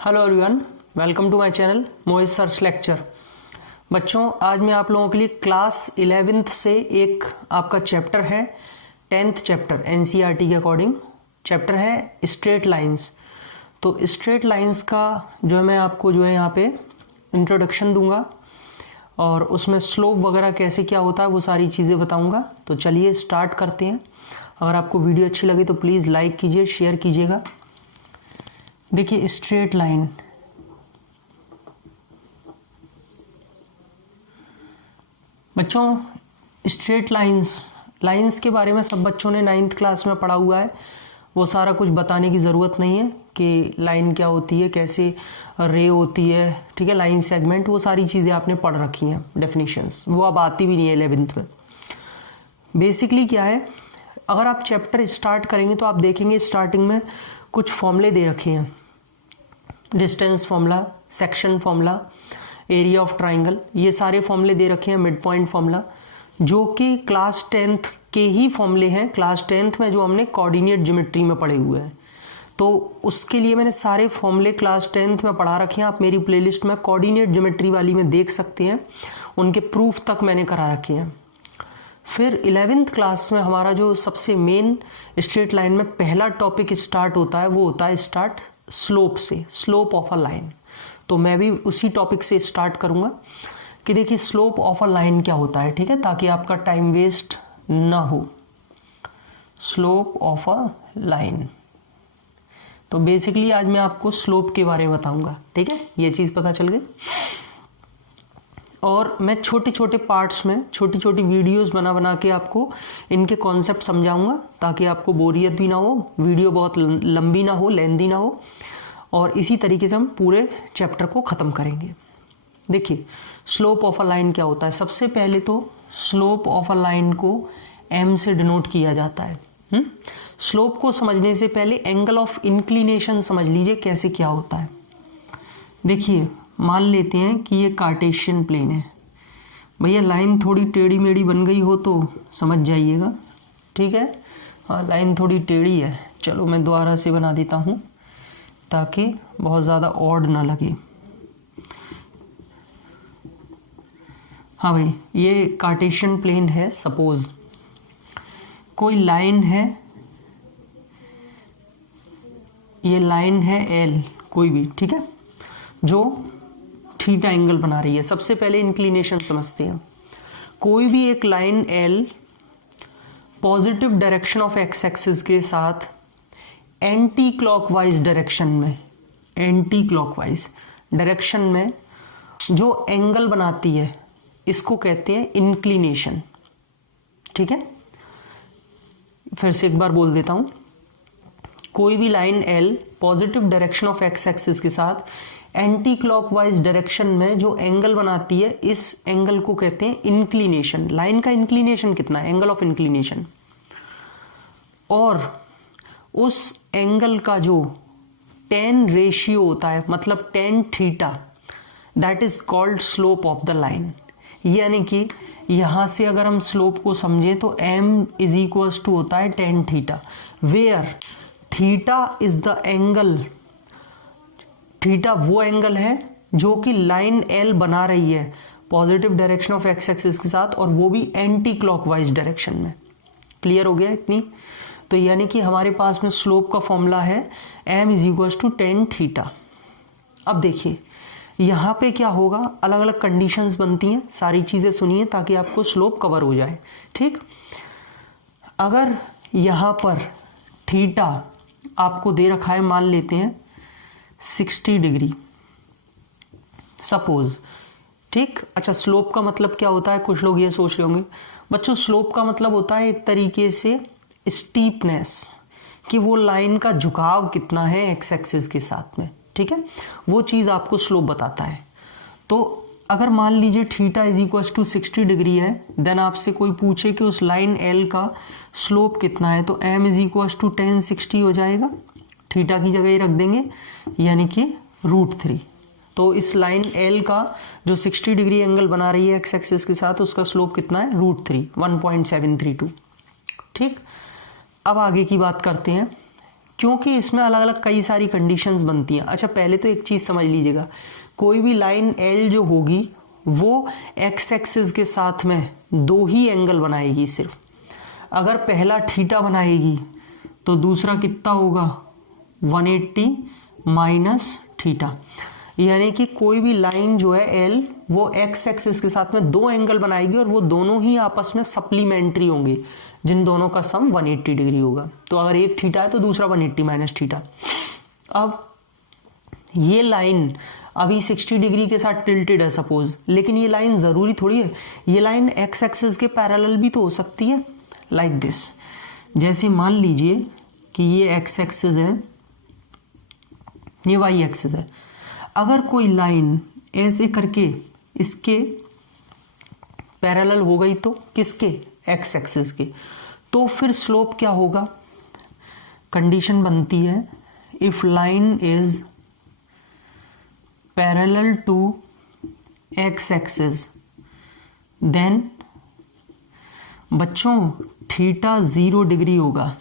Hello everyone, welcome to my channel Mohit search lecture. बच्चों, आज मैं आप लोगों के लिए क्लास 11th से एक आपका चैप्टर है 10th चैप्टर एनसीईआरटी के अकॉर्डिंग चैप्टर है स्ट्रेट लाइंस। तो स्ट्रेट लाइंस का जो है मैं आपको जो है यहाँ पे इंट्रोडक्शन दूंगा और उसमें स्लोप वगैरह कैसे क्या होता है वो सारी चीज़ें बताऊंगा। तो चलिए स्टार्ट करते हैं। अगर आपको वीडियो अच्छी लगी तो प्लीज़ लाइक कीजिए, शेयर कीजिएगा। देखिए स्ट्रेट लाइन, बच्चों स्ट्रेट लाइंस के बारे में सब बच्चों ने 9th क्लास में पढ़ा हुआ है। वो सारा कुछ बताने की ज़रूरत नहीं है कि लाइन क्या होती है, कैसे रे होती है, ठीक है, लाइन सेगमेंट, वो सारी चीज़ें आपने पढ़ रखी हैं, डेफिनेशंस वो अब आती भी नहीं है 11th में। बेसिकली क्या है, अगर आप चैप्टर स्टार्ट करेंगे तो आप देखेंगे स्टार्टिंग में कुछ फॉर्मूले दे रखे हैं, distance formula, section formula, area of triangle, ये सारे फॉर्मूले दे रखे हैं, मिड पॉइंट फॉर्मूला, जो कि क्लास 10th के ही फॉर्मूले हैं, क्लास 10th में जो हमने कोऑर्डिनेट ज्योमेट्री में पढ़े हुए हैं। तो उसके लिए मैंने सारे फॉर्मूले क्लास 10th में पढ़ा रखे हैं। आप मेरी प्लेलिस्ट में कोऑर्डिनेट ज्योमेट्री वाली में देख सकते हैं, उनके प्रूफ तक मैंने करा रखे हैं। फिर 11th क्लास में हमारा जो सबसे मेन स्ट्रेट लाइन में पहला टॉपिक स्टार्ट होता है वो होता है स्टार्ट स्लोप से, स्लोप ऑफ अ लाइन। तो मैं भी उसी टॉपिक से स्टार्ट करूंगा कि देखिए स्लोप ऑफ अ लाइन क्या होता है, ठीक है, ताकि आपका टाइम वेस्ट ना हो। स्लोप ऑफ अ लाइन, तो बेसिकली आज मैं आपको स्लोप के बारे में बताऊंगा, ठीक है, ये चीज पता चल गई। और मैं छोटे छोटे पार्ट्स में छोटी छोटी वीडियोस बना बना के आपको इनके कॉन्सेप्ट समझाऊंगा, ताकि आपको बोरियत भी ना हो, वीडियो बहुत लंबी ना हो, लेंदी ना हो, और इसी तरीके से हम पूरे चैप्टर को ख़त्म करेंगे। देखिए स्लोप ऑफ अ लाइन क्या होता है। सबसे पहले तो स्लोप ऑफ अ लाइन को एम से डिनोट किया जाता है। स्लोप को समझने से पहले एंगल ऑफ इंक्लिनेशन समझ लीजिए कैसे क्या होता है। देखिए मान लेते हैं कि ये कार्टेशियन प्लेन है। भैया लाइन थोड़ी टेढ़ी मेढ़ी बन गई हो तो समझ जाइएगा, ठीक है। हाँ, लाइन थोड़ी टेढ़ी है, चलो मैं दोबारा से बना देता हूँ ताकि बहुत ज़्यादा ऑड ना लगे। हाँ भाई, ये कार्टेशियन प्लेन है। सपोज कोई लाइन है, ये लाइन है एल कोई भी, ठीक है, जो थीटा एंगल बना रही है। सबसे पहले इंक्लिनेशन समझते हैं। कोई भी एक line L positive direction of x axis के साथ एंटी क्लॉकवाइज डायरेक्शन में, एंटी क्लॉकवाइज डायरेक्शन में जो एंगल बनाती है इसको कहते हैं इंक्लिनेशन, ठीक है। फिर से एक बार बोल देता हूं, कोई भी line L positive direction of x axis के साथ एंटी क्लॉकवाइज डायरेक्शन में जो एंगल बनाती है, इस एंगल को कहते हैं इंक्लिनेशन। लाइन का इंक्लिनेशन कितना है, एंगल ऑफ इंक्लिनेशन, और उस एंगल का जो tan रेशियो होता है, मतलब tan theta, that is called slope of the line. यानी कि यहां से अगर हम स्लोप को समझें तो m इज इक्वल्स टू होता है tan theta, where theta is the angle, theta वो एंगल है जो कि लाइन एल बना रही है positive direction of x axis के साथ, और वो भी एंटी क्लॉकवाइज डायरेक्शन में। क्लियर हो गया इतनी? तो यानी कि हमारे पास में स्लोप का फॉर्मूला है m is equal to tan theta. अब देखिए यहां पे क्या होगा, अलग अलग कंडीशंस बनती हैं, सारी चीजें सुनिए ताकि आपको स्लोप कवर हो जाए, ठीक। अगर यहां पर थीटा आपको दे रखा है, मान लेते हैं 60 डिग्री सपोज, ठीक। अच्छा, स्लोप का मतलब क्या होता है, कुछ लोग ये सोच रहे होंगे बच्चों, स्लोप का मतलब होता है एक तरीके से स्टीपनेस, कि वो लाइन का झुकाव कितना है एक्स एक्सिस के साथ में, ठीक है, वो चीज आपको स्लोप बताता है। तो अगर मान लीजिए theta is equal to 60 degree है, देन आपसे कोई पूछे कि उस लाइन एल का स्लोप कितना है, तो m is equal to tan 60 हो जाएगा, थीटा की जगह ही रख देंगे, यानी कि √3। तो इस लाइन एल का जो 60 डिग्री एंगल बना रही है एक्स एक्सिस के साथ, उसका स्लोप कितना है, √3, 1.732, ठीक। अब आगे की बात करते हैं क्योंकि इसमें अलग अलग कई सारी कंडीशंस बनती हैं। अच्छा, पहले तो एक चीज समझ लीजिएगा, कोई भी लाइन एल जो होगी वो एक्स एक्सिस के साथ में दो ही एंगल बनाएगी सिर्फ। अगर पहला थीटा बनाएगी तो दूसरा कितना होगा, 180 माइनस थीटा। यानी कि कोई भी लाइन जो है एल वो एक्स एक्सिस के साथ में दो एंगल बनाएगी और वो दोनों ही आपस में सप्लीमेंट्री होंगे, जिन दोनों का सम 180 डिग्री होगा। तो अगर एक थीटा है तो दूसरा 180 माइनस थीटा। अब ये लाइन अभी 60 डिग्री के साथ टिल्टेड है सपोज, लेकिन ये लाइन जरूरी थोड़ी है, ये लाइन एक्स एक्सिस के पैरेलल भी तो हो सकती है, लाइक दिस। जैसे मान लीजिए कि ये एक्स एक्सिस है, ये वाई एक्सिस है। अगर कोई लाइन ऐसे करके इसके पैरेलल हो गई तो किसके, एक्स एक्सिस के, तो फिर स्लोप क्या होगा, कंडीशन बनती है if line is parallel to x axis then बच्चों थीटा 0 डिग्री होगा।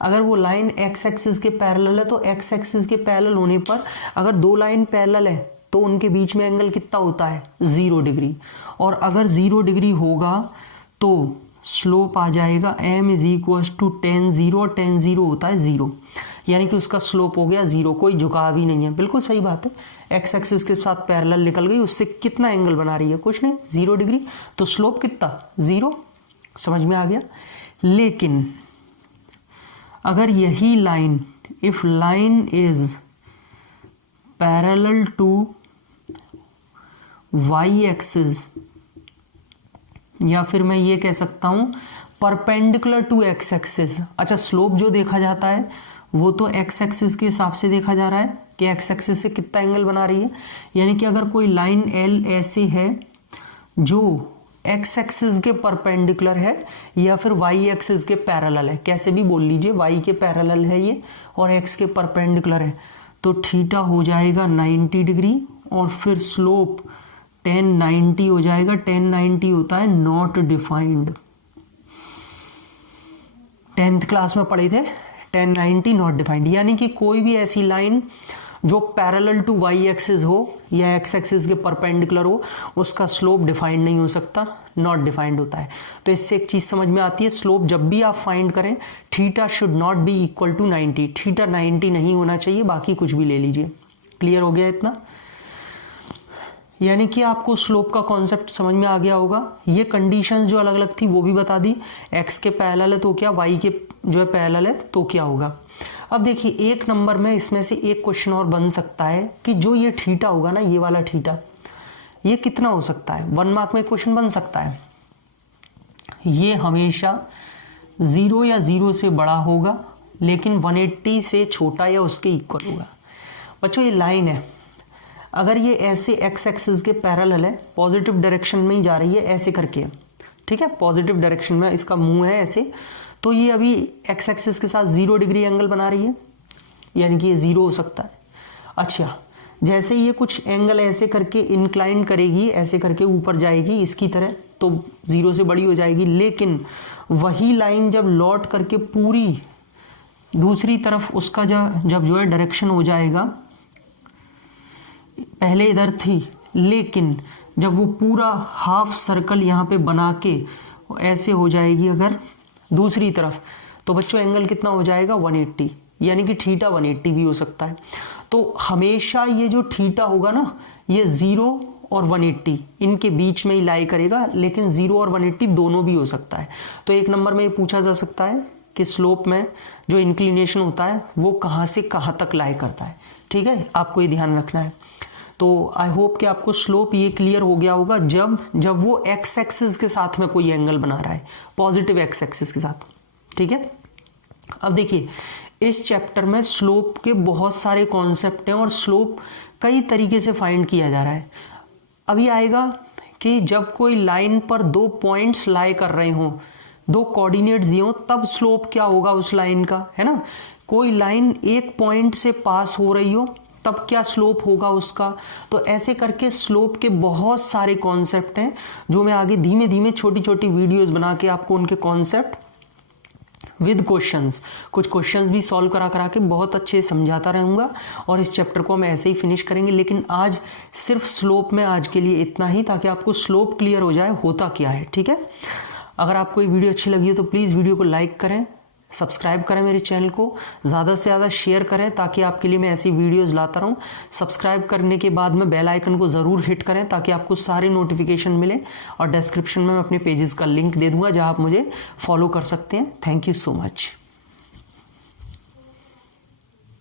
अगर वो लाइन एक्स एक्सिस के पैरेलल है तो एक्स एक्सिस के पैरेलल होने पर अगर दो लाइन पैरेलल है तो उनके बीच में एंगल कितना होता है, 0 डिग्री। और अगर 0 डिग्री होगा तो स्लोप आ जाएगा m is equal to tan 0, और tan 0 होता है 0, यानी कि उसका स्लोप हो गया 0, कोई झुकाव ही नहीं है। बिल्कुल सही बात है, एक्स एक्सिस के साथ पैरेलल निकल गई, उससे कितना एंगल बना रही है, कुछ नहीं, 0 डिग्री। तो स्लोप कितना, 0। समझ में आ गया। लेकिन अगर यही line, if line is parallel to y axis, या फिर मैं ये कह सकता हूं परपेंडिकुलर टू एक्स एक्सिस। अच्छा, स्लोप जो देखा जाता है वो तो एक्स एक्सिस के हिसाब से देखा जा रहा है कि एक्स एक्सिस से कितना एंगल बना रही है। यानी कि अगर कोई लाइन एल ऐसे है जो एक्स एक्सिस के परपेंडिकुलर है या फिर वाई एक्सिस के पैरेलल है, कैसे भी बोल लीजिए, वाई के पैरेलल है ये और एक्स के परपेंडिकुलर है, तो थीटा हो जाएगा 90 डिग्री और फिर स्लोप tan 90 हो जाएगा। tan 90 होता है नॉट डिफाइंड, 10th क्लास में पढ़े थे, tan 90 नॉट डिफाइंड। यानी कि कोई भी ऐसी लाइन जो पैरेलल टू वाई एक्सिस हो या एक्स एक्सिस के परपेंडिकुलर हो, उसका स्लोप डिफाइंड नहीं हो सकता, नॉट डिफाइंड होता है। तो इससे एक चीज समझ में आती है, स्लोप जब भी आप फाइंड करें theta should not be equal to 90, theta 90 नहीं होना चाहिए, बाकी कुछ भी ले लीजिए। क्लियर हो गया इतना? यानी कि आपको स्लोप का कॉन्सेप्ट समझ में आ गया होगा। ये कंडीशंस जो अलग अलग थी वो भी बता दी, एक्स के पैरेलल है तो क्या, वाई के जो है पैरेलल है तो क्या होगा। अब देखिए, एक नंबर में इसमें से एक क्वेश्चन और बन सकता है कि जो ये थीटा होगा ना, ये वाला थीटा, ये कितना हो सकता है। 1 मार्क में क्वेश्चन बन सकता है, ये हमेशा 0 या 0 से बड़ा होगा लेकिन 180 से छोटा या उसके इक्वल होगा। बच्चों, ये लाइन है, अगर ये ऐसे एक्स एक्सिस के पैरेलल है, पॉजिटिव डायरेक्शन में ही जा रही है ऐसे करके, ठीक है, पॉजिटिव डायरेक्शन में इसका मुंह है ऐसे, तो ये अभी एक्स एक्सिस के साथ 0 डिग्री एंगल बना रही है, यानी कि ये 0 हो सकता है। अच्छा, जैसे ये कुछ एंगल ऐसे करके इंक्लाइन करेगी, ऐसे करके ऊपर जाएगी इसकी तरह, तो 0 से बड़ी हो जाएगी। लेकिन वही लाइन जब लौट करके पूरी दूसरी तरफ उसका जब जो है डायरेक्शन हो जाएगा, पहले इधर थी लेकिन जब वो पूरा हाफ सर्कल यहाँ पे बना के ऐसे हो जाएगी अगर दूसरी तरफ, तो बच्चों एंगल कितना हो जाएगा, 180, यानी कि थीटा 180 भी हो सकता है। तो हमेशा ये जो थीटा होगा ना, ये 0 और 180 इनके बीच में ही लाई करेगा, लेकिन 0 और 180 दोनों भी हो सकता है। तो एक नंबर में ये पूछा जा सकता है कि स्लोप में जो इंक्लिनेशन होता है वो कहाँ से कहाँ तक लाई करता है। ठीक है, आपको ये ध्यान रखना है। तो आई होप कि आपको स्लोप ये क्लियर हो गया होगा जब वो एक्स एक्सिस के साथ में कोई एंगल बना रहा है, पॉजिटिव एक्स एक्सिस के साथ। ठीक है, अब देखिए, इस चैप्टर में स्लोप के बहुत सारे कॉन्सेप्ट हैं और स्लोप कई तरीके से फाइंड किया जा रहा है। अभी आएगा कि जब कोई लाइन पर 2 पॉइंट्स लाई कर रहे हों, 2 कोऑर्डिनेट्स दिए हों, तब स्लोप क्या होगा उस लाइन का, है ना। कोई लाइन एक पॉइंट से पास हो रही हो तब क्या स्लोप होगा उसका। तो ऐसे करके स्लोप के बहुत सारे कॉन्सेप्ट हैं जो मैं आगे धीमे धीमे छोटी छोटी वीडियोस बना के आपको उनके कॉन्सेप्ट विद क्वेश्चंस, कुछ क्वेश्चंस भी सॉल्व करा के बहुत अच्छे समझाता रहूँगा और इस चैप्टर को हम ऐसे ही फिनिश करेंगे। लेकिन आज सिर्फ स्लोप में आज के लिए इतना ही, ताकि आपको स्लोप क्लियर हो जाए होता क्या है। ठीक है, अगर आपको ये वीडियो अच्छी लगी हो तो प्लीज़ वीडियो को लाइक करें, सब्सक्राइब करें मेरे चैनल को, ज़्यादा से ज़्यादा शेयर करें ताकि आपके लिए मैं ऐसी वीडियोस लाता रहूं। सब्सक्राइब करने के बाद में बेल आइकन को ज़रूर हिट करें ताकि आपको सारी नोटिफिकेशन मिले, और डिस्क्रिप्शन में मैं अपने पेजेस का लिंक दे दूंगा जहां आप मुझे फॉलो कर सकते हैं। Thank you so much.